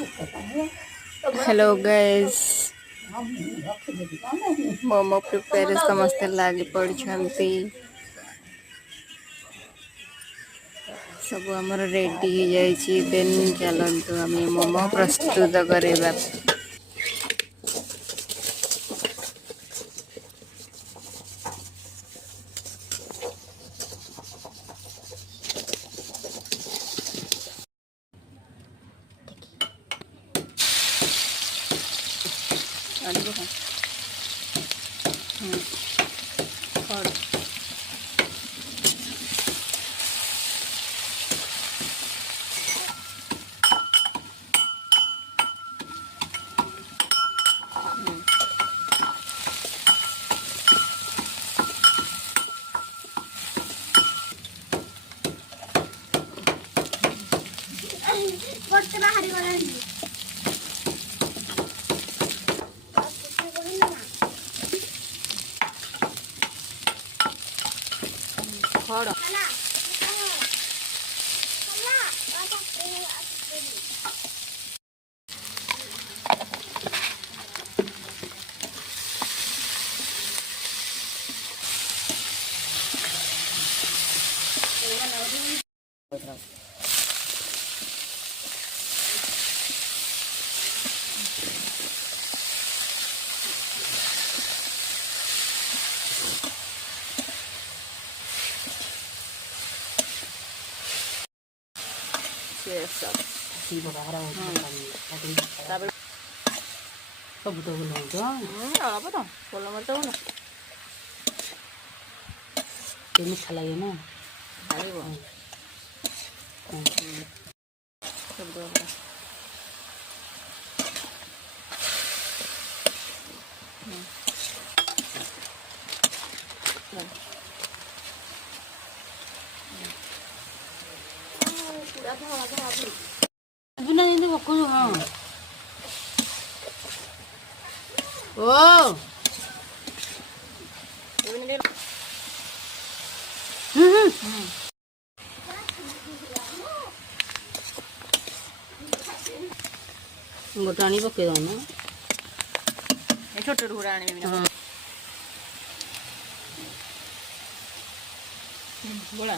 Hello guys, momo prepare समस्ते लगी पड़छंती। सब हमर रेडी हो जाइए। देन चलतु आम मोमो प्रस्तुत करवा। मिठा लगे ना बिना नहीं वो कुछ हाँ ओ गोटाणी पके दो ना छोटे ढूढ़ा बोला